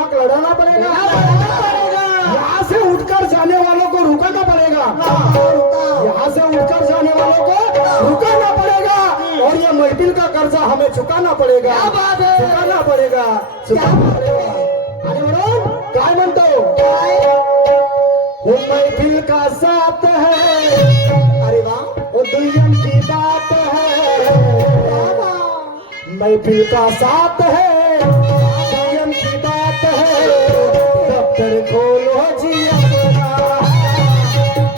दिमाग लड़ाना पड़ेगा। यहाँ से उठकर जाने वालों को रुकाना पड़ेगा। यहाँ से उठकर जाने वालों को रुकाना पड़ेगा और ये महफिल का कर्जा हमें चुकाना पड़ेगा। चुकाना पड़ेगा, चुकाना पड़ेगा। आणि म्हणून काय म्हणतो, वो महफिल का साथ है, अरे वाह, वो दुनिया की बात है। महफिल का साथ है, दुनिया की बात है। दफ्तर खोलो जी अपना,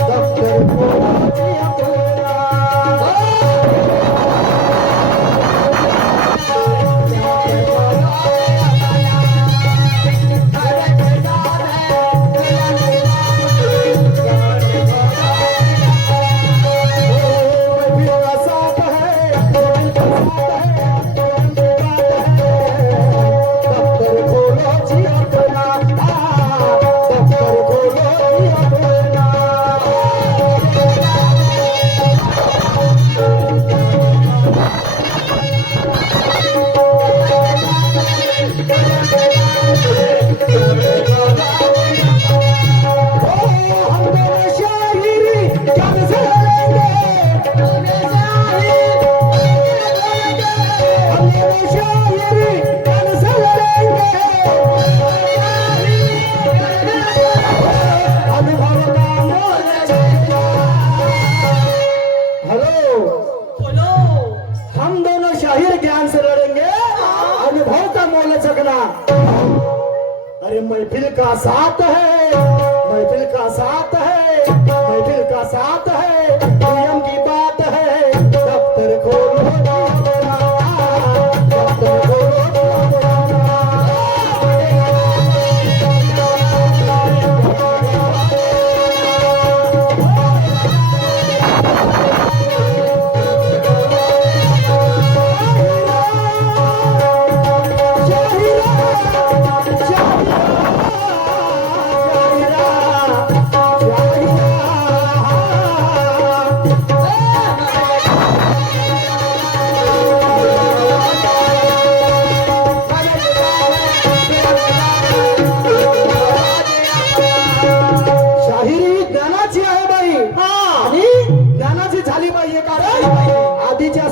दफ्तर खोलो जी अपना। अरे महफिल का साथ है, महफिल का साथ है, महफिल का साथ है। नियम की बात है, दफ्तर खोलो अपना, दफ्तर खोलो अपना।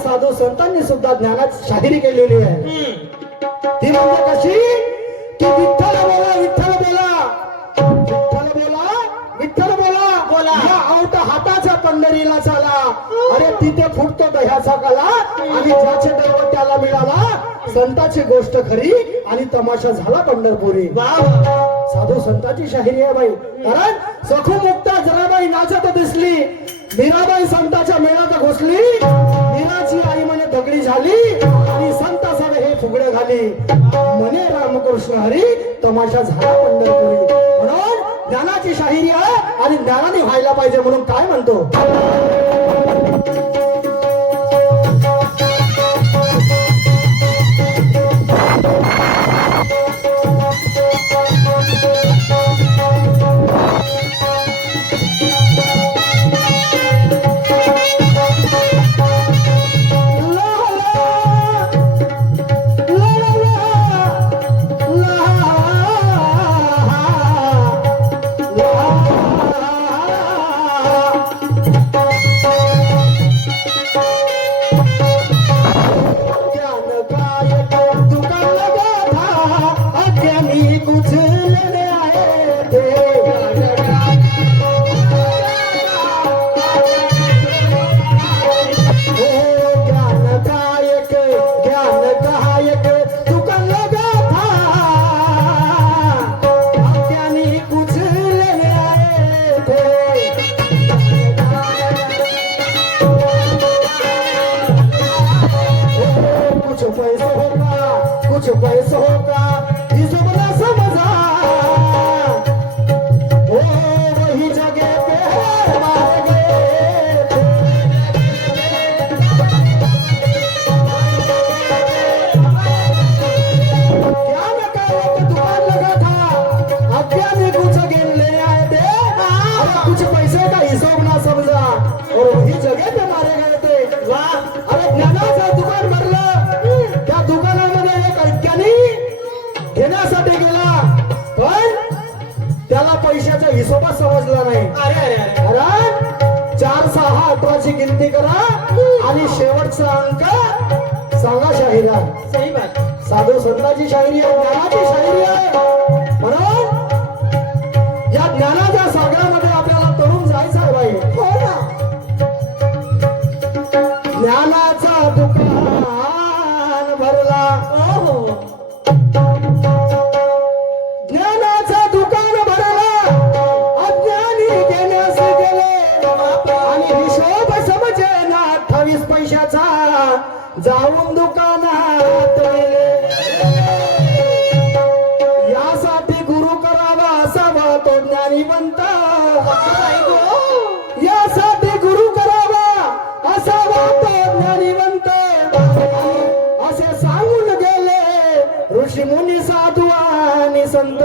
साधू संतांनी सुद्धा ज्ञानाची शाहिरी केलेली आहे। ती म्हणजे कशी की विठ्ठल बोला, विठ्ठल बोला, विठ्ठल बोला, विठ्ठल बोला, बोला या औट हाताच्या पंढरीला चला। अरे तिथे फुटतो दह्याचा कला आणि ज्याचे दैवत त्याला मिळाला, संताची गोष्ट खरी आणि तमाशा झाला पंढरपुरी। साधू संतांची शाहिरी आहे बाई। कारण सखू मुक्ता जराबाई नाचत दिसली, मीराबाई संताच्या मेळात घुसली, मीराची आई म्हणे दगडी झाली आणि संत सगळे हे फुगडे घाली, म्हणे रामकृष्ण हरी तमाशा झाला पंढरपुरी। म्हणून ज्ञानाची शाहिरी आहे आणि ज्ञानाने व्हायला पाहिजे म्हणून काय म्हणतो, कुछ पैसों का हिसाब ना समझा, त्याला पैशाचा हिशोबच समजला नाही. अरे अरे अरे कारण 4, 6, 18ची गिनती करा आणि शेवटचा अंक सांगा शाहिरा. सही बात. साधू संतांची शाहिरी आहे, ज्ञानाची शाहिरी आहे. म्हणून या ज्ञानाच्या सागरामध्ये आपल्याला तरुण जायचं आहे बाई. हो ना. ज्ञानाचा दुकान भरला, हो हो. ज्ञानाचा दुकान भरला, अज्ञानी घेण्यास गेले आणि हिशोब समजे ना 28 पैशाचा जाऊन दुकानात गेले. यासाठी गुरु करावा असावा तो ज्ञानीवंत, यासाठी गुरु करावा असावा तो ज्ञानीवंत असे सांगून गेले ऋषी मुनी साधू आणि संत.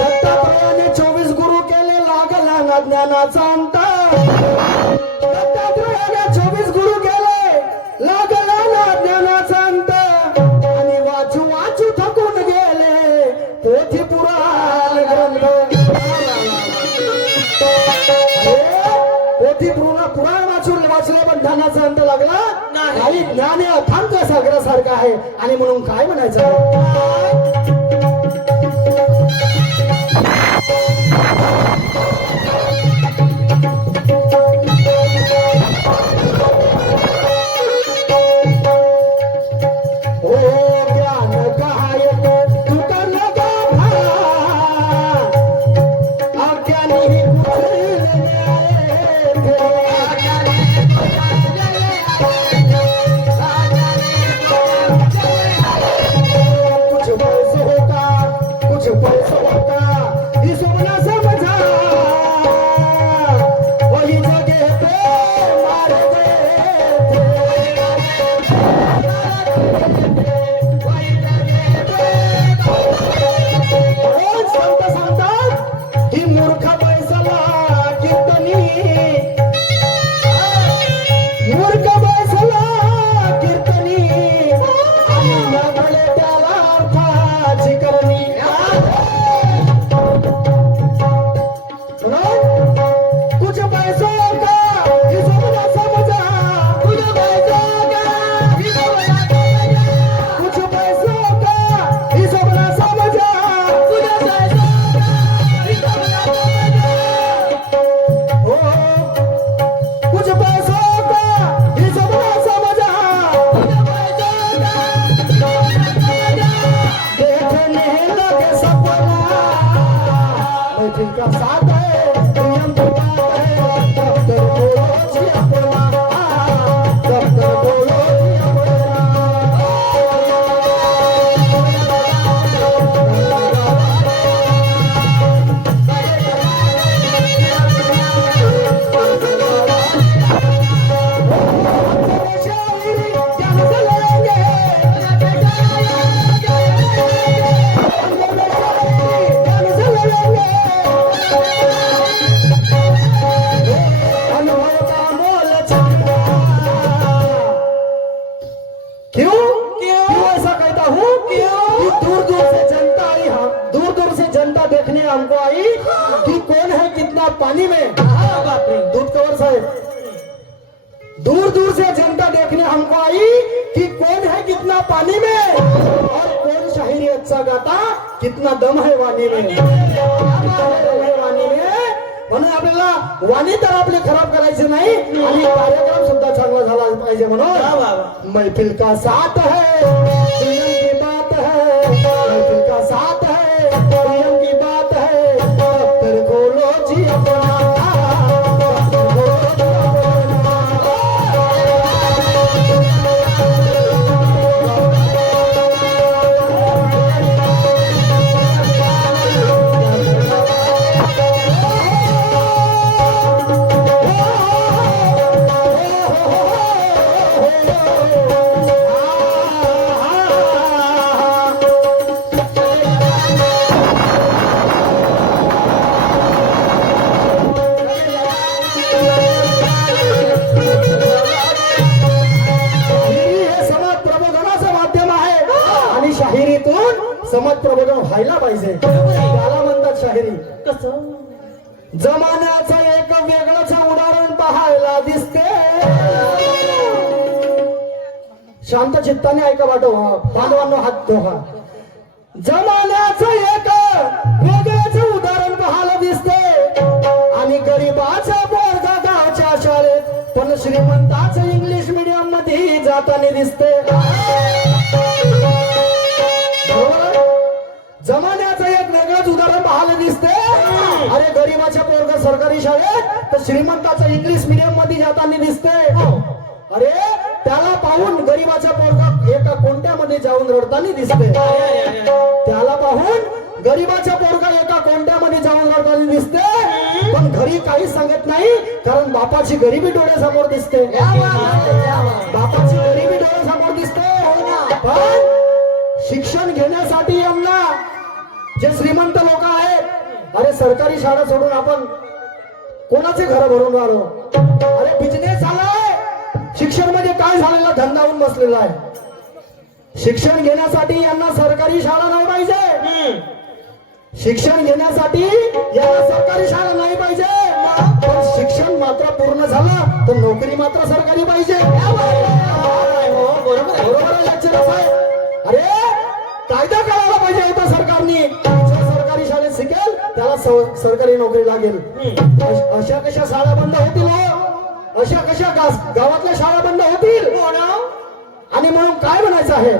दत्तात्रयाने 24 गुरु केले, लागला ना ज्ञानाचा अंत. दत्तात्रयाने 24 गुरु केले, लागला ना ज्ञानाचा अंत. आणि वाचू वाचू थकून गेले पोथी पुराण ग्रंथ. पोथी पुराण वाचले पण ज्ञानाचा अंत लागला नाही. आणि ज्ञान हे अथांग सागरासारखं आहे. आणि म्हणून काय म्हणायचं, ओ ज्ञान काय तुका नका अज्ञानी कुछ पैसे होता, कुछ पैसे होता, ही स्वप्न समझा वही जगह पे मार गए थे. रोज संत सांगतात की मूर्ख बैसला कीर्तनी, मूर्ख बैसला कीर्तनी आणि न भले त्याला अर्थाची करणी. म्हणून कुछ पैसों का हिशोब न समझा, कुछ पैसों का हिशोब न समझा, कुछ पैसों का हिशोब न समझा, कुछ पैसों का हिशोब न समझा. ओ कुछ पैसों का हिशोब न समझा, कुछ पैसों का हिशोब न समझा. देखने लगे सपना बैठे का साथ है, नियम की बात है. दफ्तर बोलो जी अपना, दफ्तर बोलो जी अपना. शायरी ज्ञान से लेंगे, ज्ञान से लेंगे. अनुभव का मोल चंदा. क्यों क्यों? क्यों ऐसा कहता हूँ? क्यों? कि दूर दूर से जनता आई, हम दूर दूर से जनता देखने हमको आई कि कौन है कितना पानी में. हाँ बाप रे. दूध कवर साहेब, दूर दूर से जनता देखने हमको आई कि कौन है कितना पानी में और कौन शायरी अच्छा गाता, कितना दम है वाणी में. दम है वाणी में. म्हणून आपल्याला वाणी तर आपली खराब करायची नाही आणि कार्यक्रम सुद्धा चांगला झाला पाहिजे. वा, वा, म्हणून वा. महफिल का साथ है, संयम की बात है. महफिल का साथ है, संयम की बात है. दफ्तर खोलो जी अपना, दफ्तर खोलो जी अपना. समाज प्रबोधन व्हायला पाहिजे. बरोबर आहे. त्याला म्हणतात शाहिरी. कसं जमान्याचं एक वेगळंच उदाहरण पाहायला दिसते. शांत चित्ताने ऐका बांधवांनो हात धोहा. जमान्याचं एक वेगळंच उदाहरण पाहायला दिसते आणि गरीबाचा पोरगा गावच्या शाळेत पण श्रीमंताचं इंग्लिश मीडियम मध्ये जाताना दिसते. बरोबर? जमान्याचं एक वेगळंच उदाहरण पाहायला दिसते. अरे गरीबाच्या पोरगा सरकारी शाळेत तर श्रीमंताचं इंग्लिश मीडियम मध्ये जाताना दिसते. अरे त्याला पाहून गरीबाच्या पोरगा एका कोणत्यामध्ये जाऊन रडताना दिसते. त्याला पाहून गरीबाच्या पोरगा एका कोणत्यामध्ये जाऊन रडताना दिसते. पण घरी काही सांगत नाही कारण बापाची गरिबी डोळ्यासमोर दिसते. बापाची गरिबी डोळ्यासमोर दिसते. पण शिक्षण घेण्यासाठी यांना जे श्रीमंत लोक आहेत, अरे सरकारी शाळा सोडून आपण कोणाचे घर भरून राहिलो. अरे बिझनेस आलाय. शिक्षण म्हणजे काय झालेला धंदा होऊन बसलेला आहे. शिक्षण घेण्यासाठी यांना सरकारी शाळा नाही पाहिजे. शिक्षण घेण्यासाठी यांना सरकारी शाळा नाही पाहिजे. पण शिक्षण मात्र पूर्ण झालं तर नोकरी मात्र सरकारी पाहिजे. बरोबर आहे लेक्चरर साहेब. अरे कायदा करायला पाहिजे होता सरकारने. जो सरकारी शाळेत शिकेल त्याला सरकारी नोकरी लागेल. अशा कशा शाळा बंद होतील हो? अशा कशा गावातल्या शाळा बंद होतील? आणि म्हणून काय म्हणायचं आहे?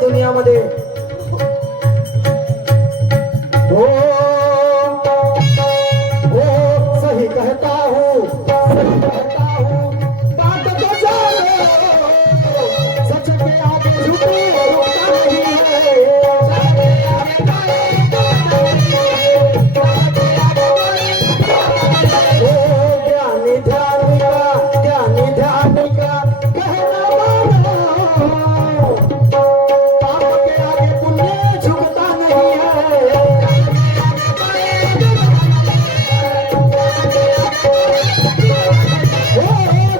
दुनियामध्ये हो हो सही कहता हूँ बात तो जानो सच के आगे झुकी रुकता नहीं है। ओ ज्ञानी ध्यान का कहना मानो पाप के आगे पुण्य झुकता नहीं है।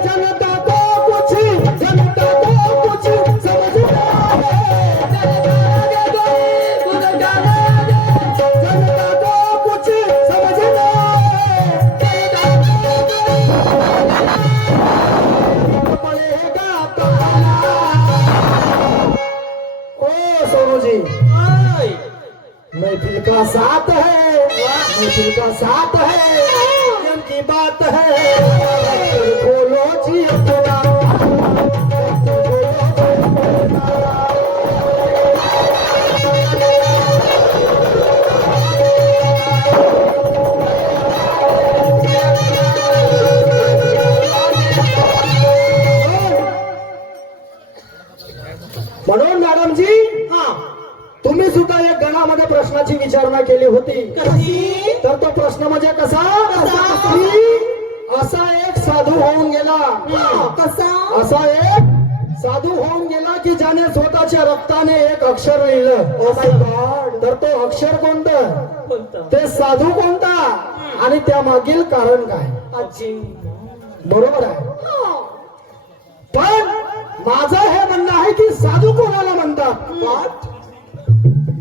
जनता को कुछ समझना है। जनता को कुछ समझना पड़ेगा ताना। ओ सोनू जी, महफिल का साथ है, महफिल का साथ है, दिल की बात है। खोलो जी अपना म्हणून मॅडमजी, तुम्ही सुद्धा एक गणामध्ये प्रश्नाची विचारणा केली होती. कशी तर तो प्रश्न म्हणजे कसा? की असा एक साधू होऊन गेला. कसा असा एक साधू होऊन गेला की ज्याने स्वतःच्या रक्ताने एक अक्षर लिहिलं. Oh my God. तर तो अक्षर कोणतं? कोणता ते साधू कोणता? आणि त्या मागील कारण काय? आजी बरोबर आहे. पण माझं हे म्हणणं आहे की साधू कोणाला म्हणतात? What?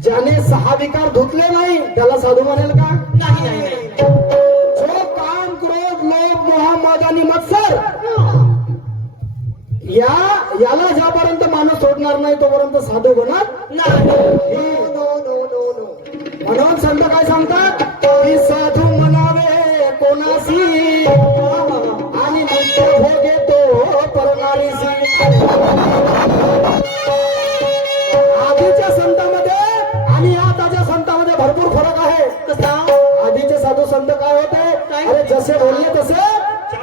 ज्याने 6 विकार धुतले नाही त्याला साधू म्हणेल का? नाही नाही नाही जो काम, क्रोध, लोभ, मोह, मद आणि मत्सर याला ज्यापर्यंत माणूस सोडणार नाही तोपर्यंत साधू होणार नाही. नाही. No, no, no, no. म्हणून संत काय सांगतात की साधू म्हणावे कोणासी आणि नंतर भोगे तो परनारीसी. आधीच्या संतांमध्ये आणि आताच्या संतांमध्ये भरपूर फरक आहे. कसा? आधीचे साधू संत काय होते? काय? अरे जसे बोलले तसे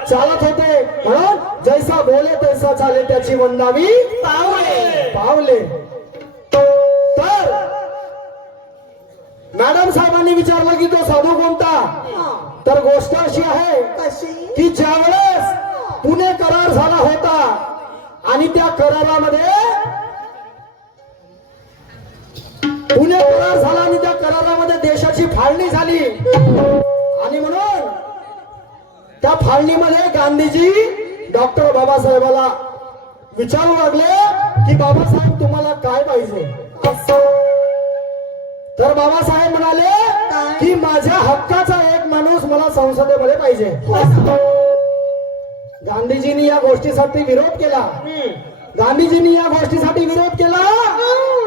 चालत होते. म्हणून जैसा बोले तैसा चाले त्याची वंदावी पावले. पावले. तर मॅडम साहेबांनी विचारलं की तो साधू कोणता? हा. तर गोष्ट अशी आहे कशी? की ज्यावेळेस पुणे करार झाला होता आणि त्या करारामध्ये पुणे करार झाला आणि त्या करारामध्ये देशाची फाळणी झाली आणि म्हणून त्या फाळणीमध्ये गांधीजी डॉक्टर बाबासाहेबाला विचारू लागले की बाबासाहेब तुम्हाला काय पाहिजे? तर बाबासाहेब म्हणाले की माझ्या हक्काचा एक माणूस मला संसदेमध्ये पाहिजे. गांधीजींनी या गोष्टीसाठी विरोध केला. गांधीजींनी या गोष्टीसाठी विरोध केला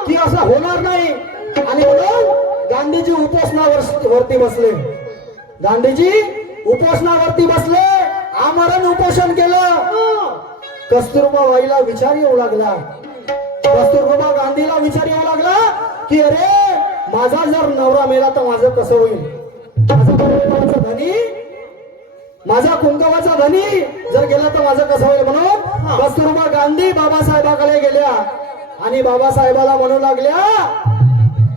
की असं होणार नाही आणि म्हणून गांधीजी उपोषणावरती बसले. गांधीजी उपोषणावरती बसले, आमरण उपोषण केलं. कस्तुरबा बाईला विचार येऊ लागला. कस्तुरबा गांधीला विचार येऊ लागला की अरे माझा जर नवरा मेला तर माझं कसं होईल? माझा कुंकवाचा धनी, माझा कुंकवाचा धनी जर गेला तर माझं कसं होईल? म्हणून कस्तुरबा गांधी बाबासाहेबाकडे गेल्या आणि बाबासाहेबाला म्हणू लागल्या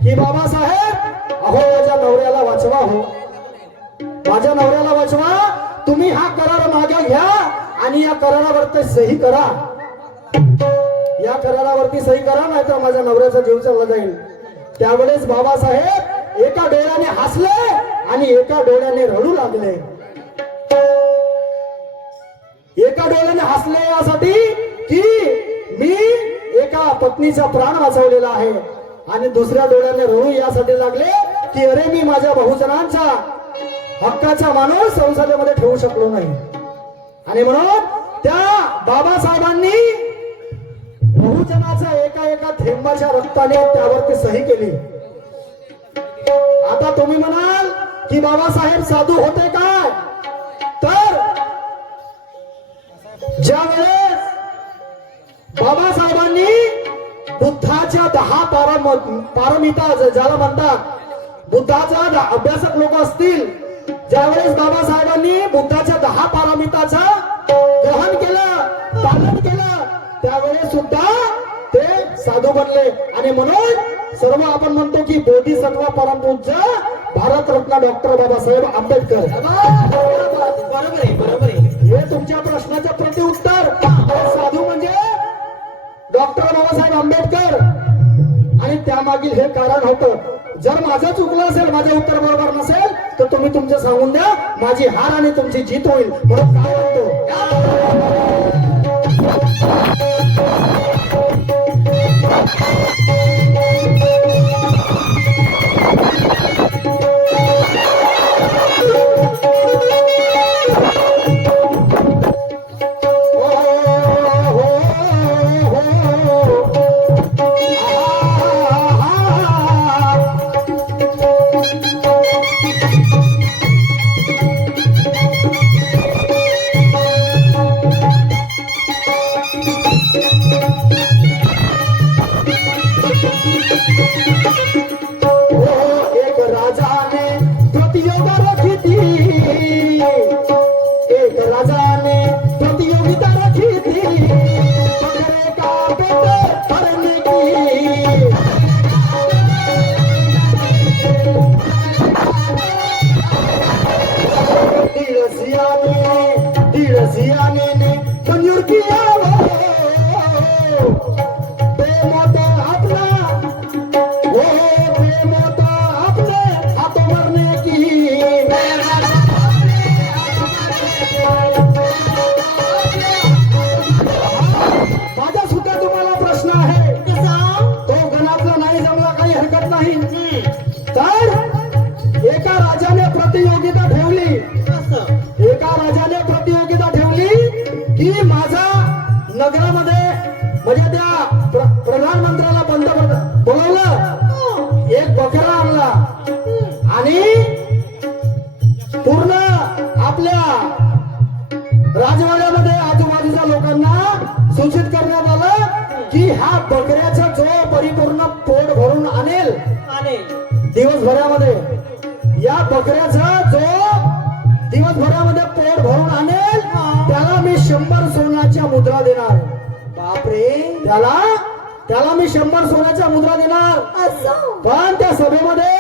की बाबासाहेब अहो माझ्या नवऱ्याला वाचवा, हो माझ्या नवऱ्याला वाचवा. तुम्ही हा करार मागे घ्या आणि या करारावरती सही करा. या करारावरती सही करा नाही तर माझ्या नवऱ्याचा जीव चालला जाईल. त्यावेळेस बाबासाहेब एका डोळ्याने हसले आणि एका डोळ्याने रडू लागले. एका डोळ्याने हसले यासाठी की मी एका पत्नीचा प्राण वाचवलेला आहे आणि दुसऱ्या डोळ्याने रडू यासाठी लागले की अरे मी माझ्या बहुजनांचा हक्काचा माणूस संसदेमध्ये ठेवू शकलो नाही. आणि म्हणून त्या बाबासाहेबांनी बहुजनाच्या एका एका थेंबाच्या रक्ताने त्यावरती सही केली. आता तुम्ही म्हणाल की बाबासाहेब साधू होते काय? तर ज्या वेळेस बाबासाहेबांनी बुद्धाच्या 10 पारमिता ज्याला म्हणतात बुद्धाचा अभ्यासक लोक असतील, ज्यावेळेस बाबासाहेबांनी बुद्धाच्या 10 पारमिताचं ग्रहण केलं, पालन केलं, त्यावेळेस सुद्धा ते साधू बनले. आणि म्हणून सर्व आपण म्हणतो की बोधिसत्व परमपूज्य भारतरत्न डॉक्टर बाबासाहेब आंबेडकर. बरोबर आहे, बरोबर आहे. हे तुमच्या प्रश्नाचं प्रत्युत्तर. साधू म्हणजे डॉक्टर बाबासाहेब आंबेडकर आणि त्यामागील हे कारण होतं. जर माझं चुकलं असेल, माझे उत्तर बरोबर नसेल तर तुम्ही तुमचं सांगून द्या. माझी हार आणि तुमची जीत होईल. म्हणून काय म्हणतो म्हणजे त्या प्रधानमंत्र्याला पंतप्रधान बोलवलं, एक बकरा आणला आणि पूर्ण आपल्या राजवाड्यामध्ये आजूबाजूच्या लोकांना सूचित करण्यात आलं की ह्या बकऱ्याचा जो परिपूर्ण पोट भरून आणेल आणि दिवसभरामध्ये, या बकऱ्याचा जो दिवसभरामध्ये पोट भरून आणेल त्याला मी 100 सोन्याच्या मुद्रा देणार. बापरे त्याला मी 100 सोन्याच्या मुद्रा देणार. असं पण त्या सभेमध्ये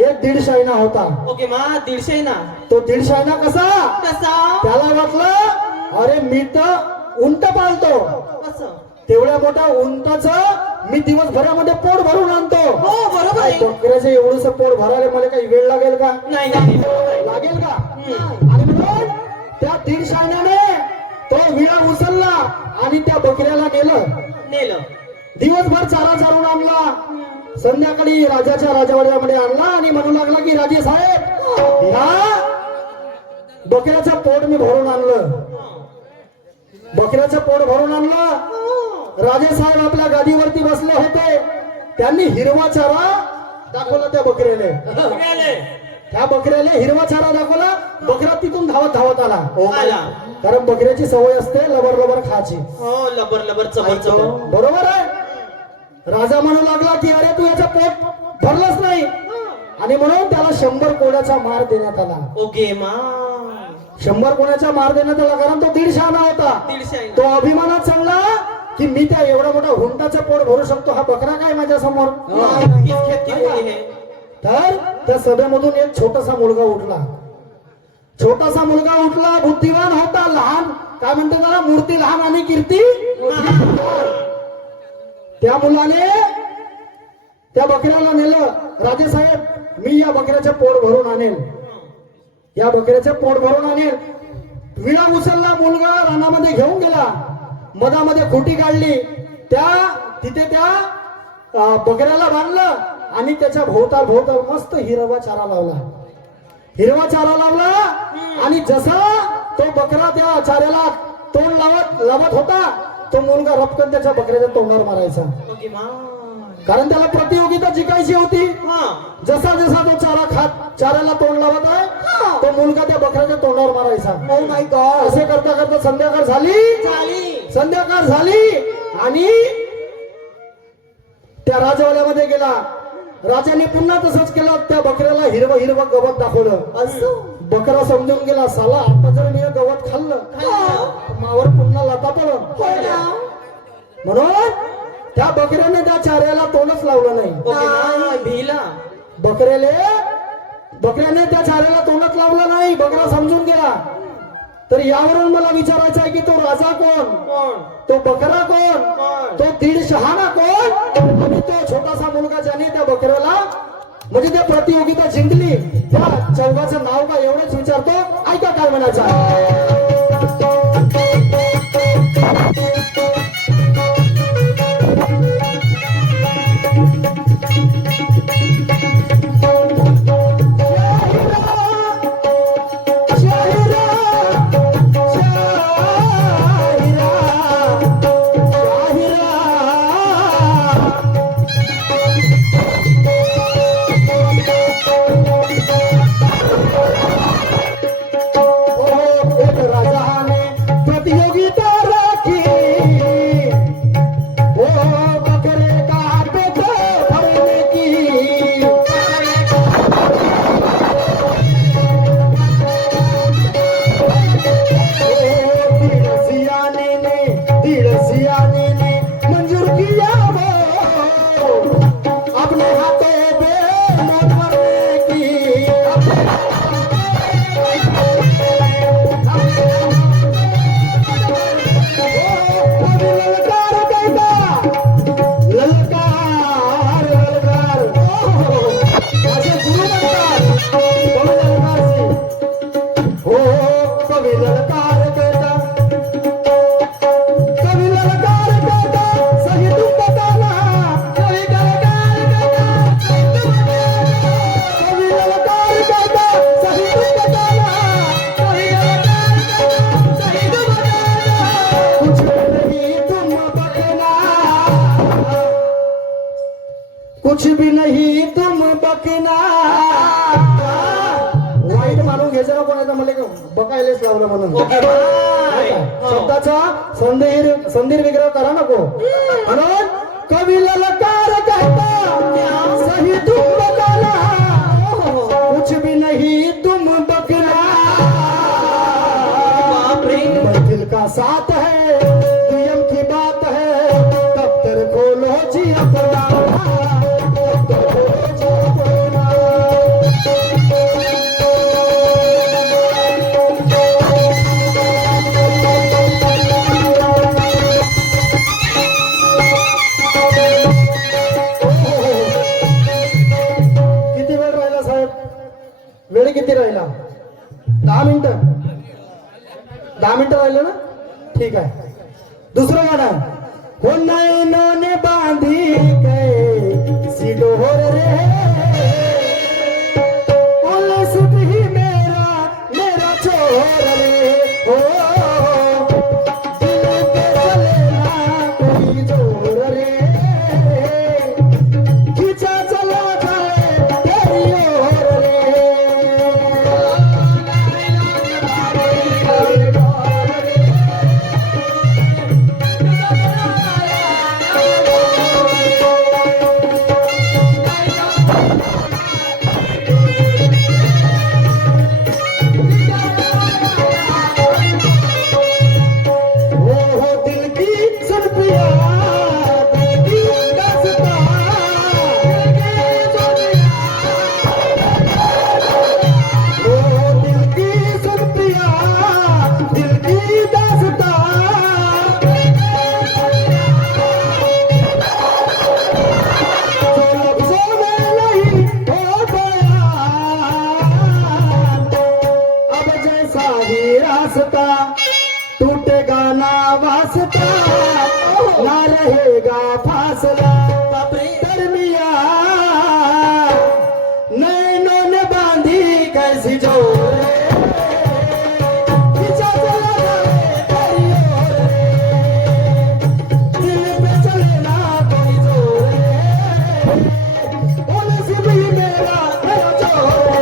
एक 1.5 आईना होता. ओके मा 150 ना तो 1.5 आईना कसा? कसा त्याला वाटलं अरे मी तर उंट पाळतो, कसं तेवढ्या मोठ्या उंटाचं मी दिवसभरामध्ये पोट भरून आणतो. हो बरोबर आहे बकऱ्याचं एवढंसं पोट भरायला मला काही वेळ लागेल का? नाही नाही लागेल का? आणि म्हणून त्या 1.5 आण्याने तो विळा उचलला आणि त्या बकऱ्याला नेलं दिवसभर चारा चारून आणला. संध्याकाळी राजाच्या राजवाड्यामध्ये आणला आणि म्हणू लागला की राजे साहेब, ह्या बकऱ्याचं पोट मी भरून आणलं. बकऱ्याचं पोट भरून आणलं. राजे साहेब आपल्या गादीवरती बसले होते. त्यांनी हिरवा चारा दाखवला त्या बकऱ्याने. त्या बकऱ्याला हिरवा चारा दाखवला. बकरा तिथून धावत आला. आला. कारण बकऱ्याची सवय असते लबर लबर खायची. हो लबर लबर चमर बरोबर आहे. राजा म्हणू लागला की अरे तू याचं पोट भरलंच नाही, आणि म्हणून त्याला 100 कोड्याचा मार देण्यात आला. ओके मा 100 कोड्याचा मार देण्यात आला. कारण तो 1.5 आना होता. 150 तो अभिमानात सांगला की मी त्या एवढा मोठा हुंटाचं पोट भरू शकतो, हा बकरा काय माझ्या समोर. तर त्या सभेमधून एक छोटासा मुलगा उठला. बुद्धिवान होता, लहान काय म्हणते त्याला, मूर्ती लहान आणि कीर्ती. त्या मुलाने त्या बकऱ्याला नेलं. राजे साहेब मी या बकऱ्याचे पोट भरून आणेल, या बकऱ्याचे पोट भरून आणेल. विळा उचलला मुलगा, रानामध्ये घेऊन गेला. मधामध्ये खुटी काढली, तिथे त्या बकऱ्याला बांधलं आणि त्याच्या भोवताल मस्त हिरवा चारा लावला. आणि जसा तो बकरा त्या चाऱ्याला तोंड लावत होता, तो मुलगा रपकन त्याच्या बकऱ्याच्या तोंडावर मारायचा. ओके मा कारण त्याला प्रतियोगिता जिंकायची होती. जसा तो चाऱ्याला तोंड लावत आहे, तो मुलगा त्या बकऱ्याच्या तोंडावर मारायचा. ओ माय गॉड असे करता संध्याकाळ झाली आणि त्या राजवाड्यामध्ये गेला. राजाने पुन्हा तसंच केलं. त्या बकऱ्याला हिरवं गवत दाखवलं. बकरा समजून गेला, साला आता जर मी हे गवत खाल्लं मावर पुन्हा लाता पडलं. म्हणून त्या बकऱ्याने त्या चाऱ्याला तोंडच लावलं नाही. बकऱ्याने त्या चाऱ्याला तोंडच लावलं नाही. बकरा समजून गेला. तर यावरून मला विचारायचं आहे की तो राजा कोण, तो बकरा कोण, तो 1.5 आना कोण, आणि तो छोटासा मुलगा ज्याने त्या बकऱ्याला म्हणजे त्या प्रतियोगिता जिंकली, त्या चौघाचं नाव का एवढंच विचारतो. ऐका काय म्हणायचं. कुछ भी नहीं तुम बकना. वाईट मानून घ्यायचं ना कोणाचं, मला बकायलाच लावलं म्हणून. Okay bye. हो. शब्दाचा संधीर विग्रह करा नको. म्हणून कवी ललकार कहता सही तुम बकाना, कुछ भी नहीं तुम बकना. बापरे. दिल का साथ है नियम की बात है, दफ्तर खोलो जी अपना, दफ्तर खोलो जी अपना. किती वेळ राहिला साहेब? वेळ किती राहिला? 10 मिनिटं. 10 मिनिटं राहिलं ना? ठीक आहे. दुसरं गाणं आहे. हो नैनों ने बांधी कैसी डोर रे, उलझत ही मेरा मेरा चोर रे. हो दिल पे चले ना कोई जोर रे, खींचा चला जाए तेरी ओर रे. टूटेगा ना वास्ता, ना रहेगा फासला. बापरे. दरमिया नैनों ने बांधी कैसी जोर रे, खींचा चला जाए तेरी ओर रे, दिल पे चले ना कोई जोर रे, उलझ भी मेरा मेरा जोर रे.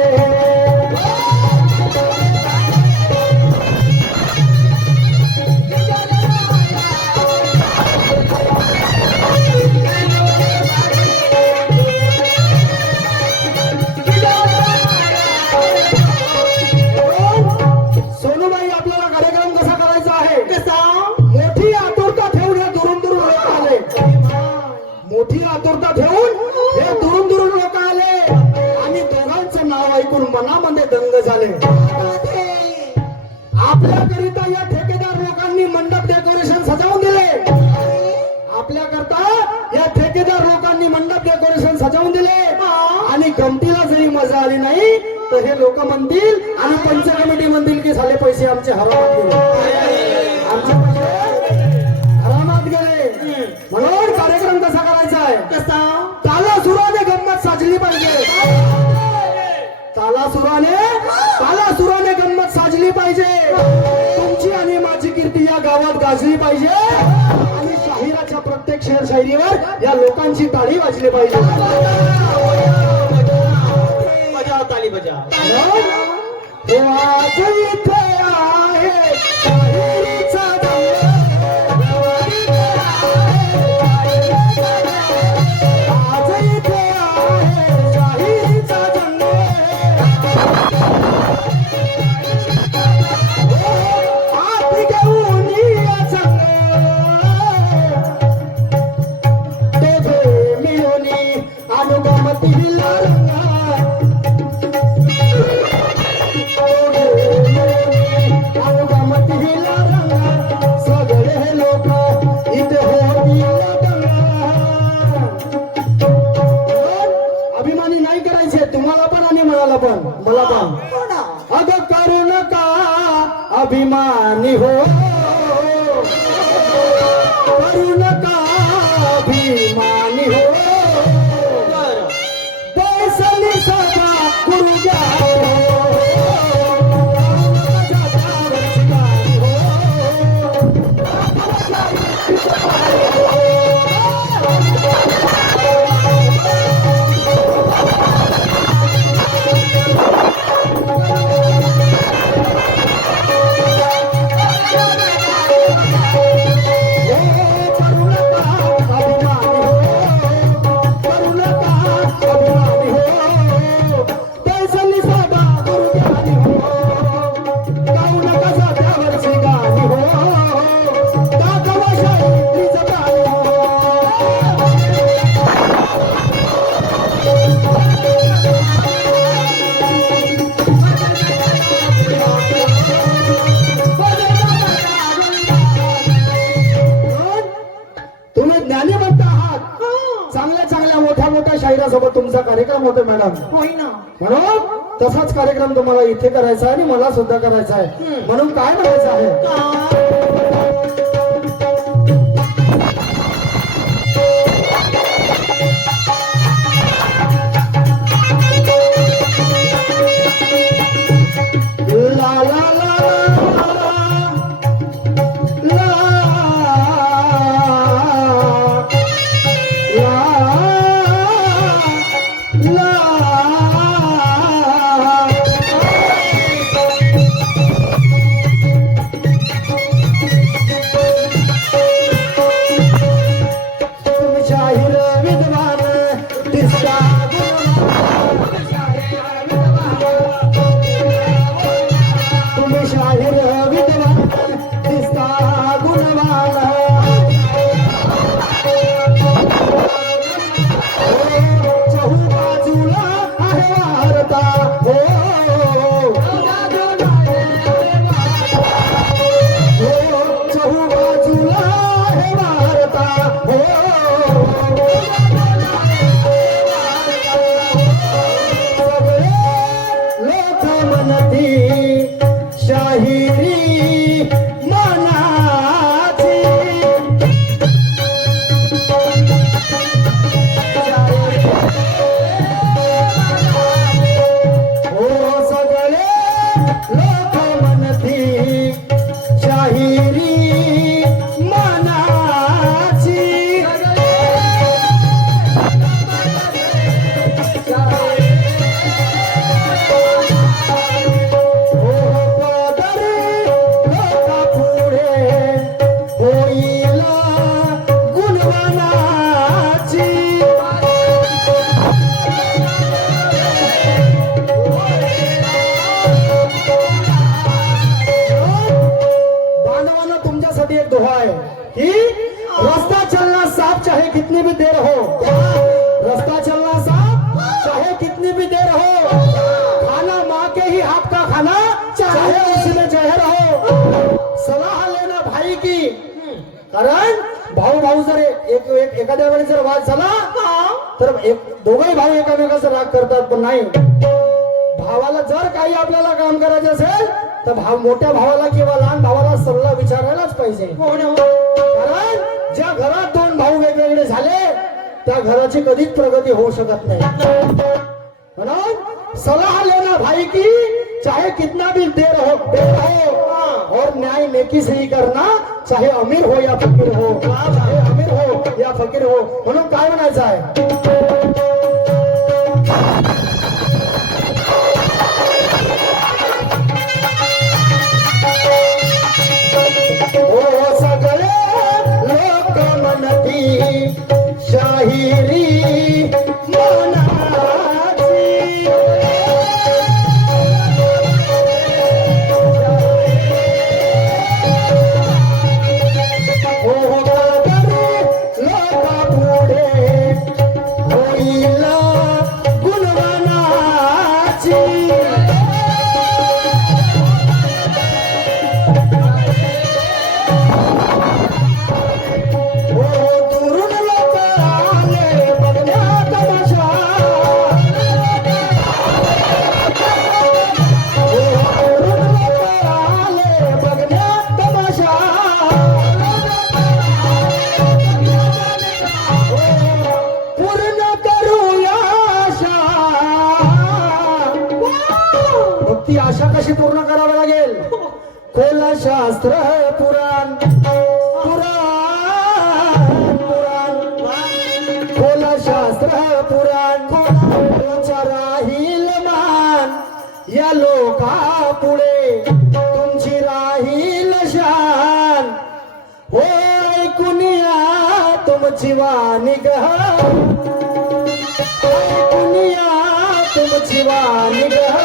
सोनूबाई, आपल्याला कार्यक्रम कसा करायचा आहे? कसा? मोठी आतुरता ठेवून हे दुरून दुरून लोक आले. मोठी आतुरता ठेवून हे दुरून दुरून लोक आले आणि दोघांचं नाव ऐकून मनामध्ये दंग झाले. आपल्याकरिता या ठेकेदार लोकांनी मंडप डेकोरेशन सजावून दिले. आपल्याकरता या ठेकेदार लोकांनी मंडप डेकोरेशन सजावून दिले आणि गमतीला जरी मजा आली नाही तर हे लोक म्हणतील आणि पंच कमिटी म्हणतील की झाले पैसे आमचे हरामात गेले, आमचे पैसे हरामात गेले. म्हणून कार्यक्रम कसा करायचा आहे? कसा? तालासुराने गंमत साजली पाहिजे. तालासुराने गंमत साजली पाहिजे. तुमची आणि माझी कीर्ती या गावात गाजली पाहिजे आणि शाहिराच्या प्रत्येक शेर शायरीवर या लोकांची टाळी वाजली पाहिजे. बजाव ताली बजाव. हो आज इथे आहे शाहिरीचा दंग, आज इथे आहे शाहिरीचा दंग. हात घेऊन या संग, दोघे मिळून अनुगमतीला रंगा. सगळे लोक इथे होतील दंगा. अभिमानी नाही करायचे तुम्हाला पण आणि मला पण. अगं करू नका अभिमानी हो, करू नका अभिमानी हो. बरं. पैसली सभा गुरु घ्या हो. मोठा आहात, चांगल्या चांगल्या मोठ्या शाहिरासोबत तुमचा कार्यक्रम होतो मॅडम. होय ना. म्हणून तसाच कार्यक्रम तुम्हाला इथे करायचा आहे आणि मला सुद्धा करायचा आहे. म्हणून काय म्हणायचं आहे, ला ला ला कितनी भी देर हो, रास्ता चलना साफ चाहे कितनी भी देर हो, खाना माँ के ही हाथ का खाना चाहे उसमें जहर हो, सलाह लेना भाई की. कारण भाऊ भाऊ जर एखाद्या वेळी जर वाद झाला तर दोघही भाऊ एकामेकाचा राग करतात. पण नाही, भावाला जर काही आपल्याला काम करायचं असेल तर मोठ्या भावाला किंवा लहान भावाला सल्ला विचारायलाच पाहिजे. कारण ज्या घरात दोन भाऊ वेगवेगळे झाले त्या घराची कधीच प्रगती होऊ शकत नाही. म्हणून सलाह लेना भाई की चाहे कितना भी देर हो और न्याय नेकी से ही करना, चाहे अमीर हो या फकीर हो, चाहे अमीर हो या फकीर हो. म्हणून काय म्हणायचं आहे, शाहिरी मनाची, हो लोका पुढे होईल गुणवानाची. आशा कशी पूर्ण करावी लागेल, खोला शास्त्र पुराण पुराण पुराण, खोला शास्त्र पुराण तुमचा राहील मान, या लोका पुढे तुमची राहील शान. हो ऐकुनिया तुमची वाणी गह, ऐकुनिया तुमची वाणी गह,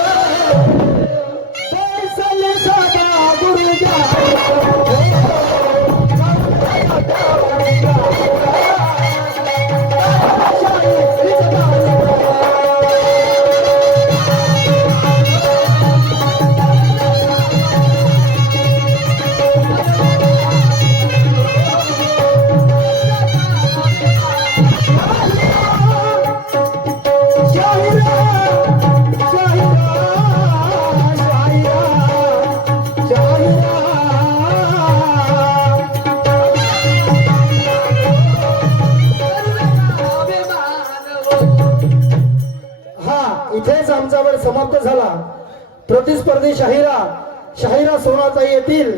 इथेच आमचा वेळ समाप्त झाला. प्रतिस्पर्धी शाहिरा सोनाताई येतील.